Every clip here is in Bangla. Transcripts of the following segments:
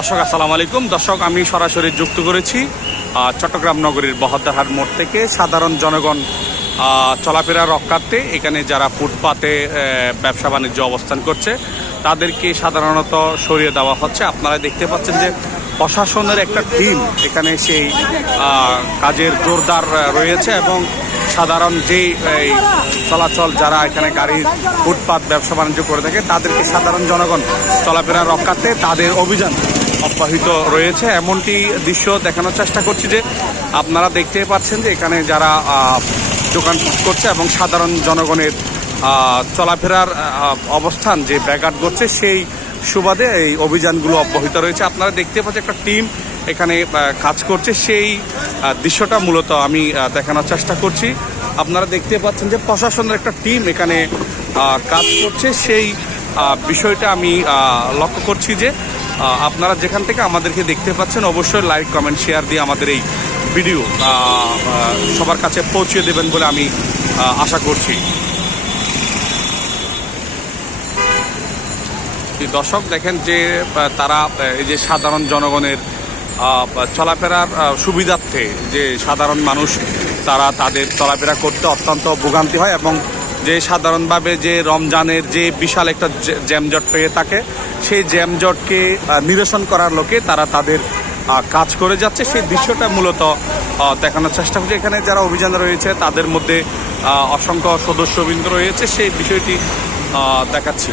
দর্শক আসসালামু আলাইকুম। দর্শক আমি সরাসরি যুক্ত করেছি চট্টগ্রাম নগরীর বহদ্দারহাট মোড় থেকে। সাধারণ জনগণ চলাফেরা রক্ষার্থে এখানে যারা ফুটপাতে ব্যবসা বাণিজ্য অবস্থান করছে তাদেরকে সাধারণত সরিয়ে দেওয়া হচ্ছে। আপনারা দেখতে পাচ্ছেন যে প্রশাসনের একটা টিম এখানে সেই কাজের জোরদার রয়েছে এবং সাধারণ যেই চলাচল যারা এখানে গাড়ির ফুটপাত ব্যবসা বাণিজ্য করে থাকে তাদেরকে সাধারণ জনগণ চলাফেরা রক্ষার্থে তাদের অভিযান অব্যাহত রয়েছে। এমনটি দৃশ্য দেখানোর চেষ্টা করছি যে আপনারা দেখতে পাচ্ছেন যে এখানে যারা দোকান করছে এবং সাধারণ জনগণের চলাফেরার অবস্থান যে ব্যাঘাত ঘটছে সেই সুবাদে এই অভিযানগুলো অব্যাহত রয়েছে। আপনারা দেখতে পাচ্ছেন একটা টিম এখানে কাজ করছে, সেই দৃশ্যটা মূলত আমি দেখানোর চেষ্টা করছি। আপনারা দেখতে পাচ্ছেন যে প্রশাসনের একটা টিম এখানে কাজ করছে, সেই বিষয়টা আমি লক্ষ্য করছি যে আপনারা যেখান থেকে আমাদেরকে দেখতে পাচ্ছেন অবশ্যই লাইক কমেন্ট শেয়ার দিয়ে আমাদের এই ভিডিও সবার কাছে পৌঁছে দেবেন বলে আমি আশা করছি। দর্শক দেখেন যে তারা এই যে সাধারণ জনগণের চলাফেরার সুবিধার্থে যে সাধারণ মানুষ তারা তাদের চলাফেরা করতে অত্যন্ত ভোগান্তি হয় এবং যে সাধারণভাবে যে রমজানের যে বিশাল একটা জ্যামজট পেয়ে থাকে সেই জ্যামজটকে নিরসন করার লোকে তারা তাদের কাজ করে যাচ্ছে, সেই দৃশ্যটা মূলত দেখানোর চেষ্টা করছে। এখানে যারা অভিযানে রয়েছে তাদের মধ্যে অসংখ্য সদস্যবৃন্দ রয়েছে, সেই বিষয়টি দেখাচ্ছি।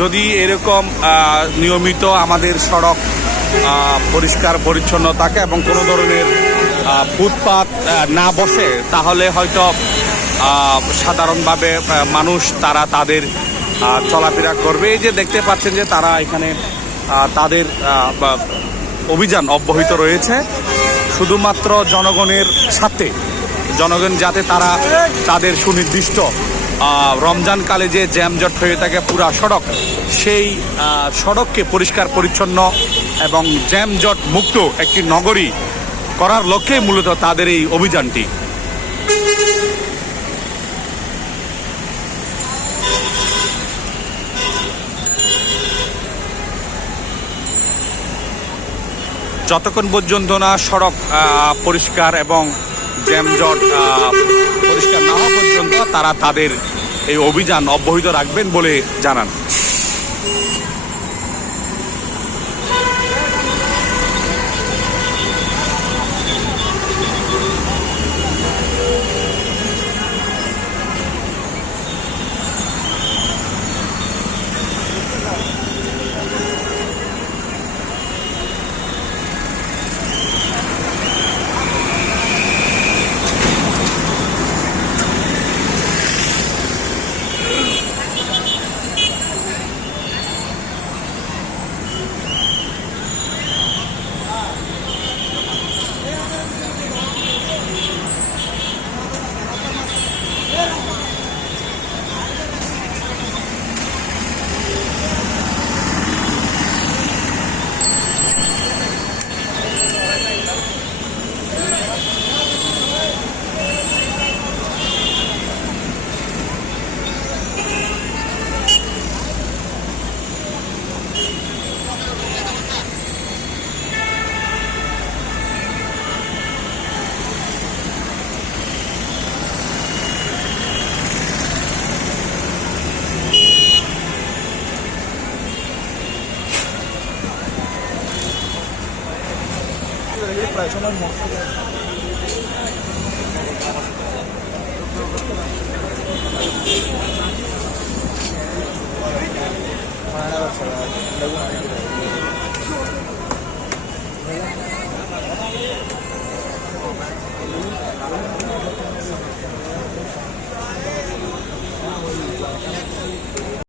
যদি এরকম নিয়মিত আমাদের সড়ক পরিষ্কার পরিচ্ছন্ন থাকে এবং কোনো ধরনের ফুটপাত না বসে তাহলে হয়তো সাধারণভাবে মানুষ তারা তাদের চলাফেরা করবে। এই যে দেখতে পাচ্ছেন যে তারা এখানে তাদের অভিযান অব্যাহত রয়েছে শুধুমাত্র জনগণের সাথে, জনগণ যাতে তারা তাদের সুনির্দিষ্ট রমজানকালে যে জ্যামজট হয়ে থাকে পুরা সড়ক, সেই সড়ককে পরিষ্কার পরিচ্ছন্ন এবং জ্যামজট মুক্ত একটি নগরী করার লক্ষ্যে মূলত তাদের এই অভিযানটি। যতক্ষণ পর্যন্ত না সড়ক পরিষ্কার এবং জ্যামজট পরিষ্কার না হওয়া পর্যন্ত তারা তাদের এই অভিযান অব্যাহত রাখবেন বলে জানান।